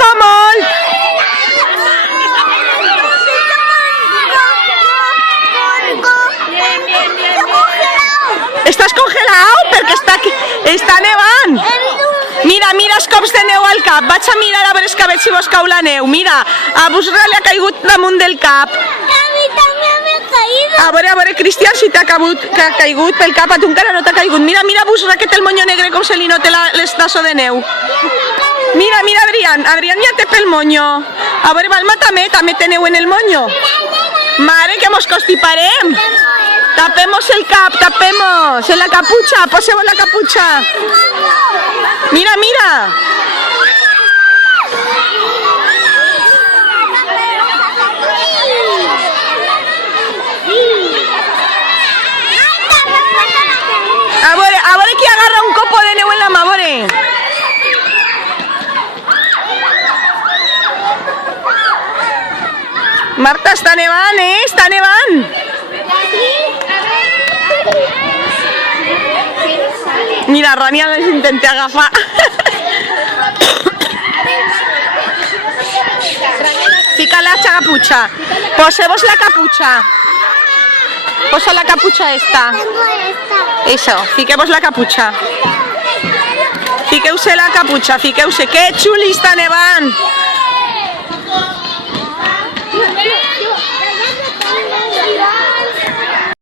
Toca molt. Estàs congelat? Perquè està nevant. Mira, mira els cops de neu al cap. Vaig a mirar a veure si vos cau la neu. Mira, a Busra li ha caigut damunt del cap. A mi també m'ha caído. A veure, Cristian, si t'ha caigut pel cap. A tu encara no t'ha caigut. Mira, mira, Busra, que té el monyo negre com se li nota l'estasso de neu. Mira, mira, Adrián. Adrián ja té pel monyo. A veure, Balma també té neu en el monyo. Mare, que mos constiparem. Tapemos el cap, tapemos. En la capucha, posemos la capucha. Mira, mira. A veure qui agarra un copo de neu en la mà, a veure. Marta, està nevant, està nevant. Mira, Rania les intenté agafar. Fica la capucha. Posemos la capucha. Posa la capucha esta. Eso, fiquemos la capucha. Fiqueu-se la capucha, fiqueu-se. Que xuli està nevant.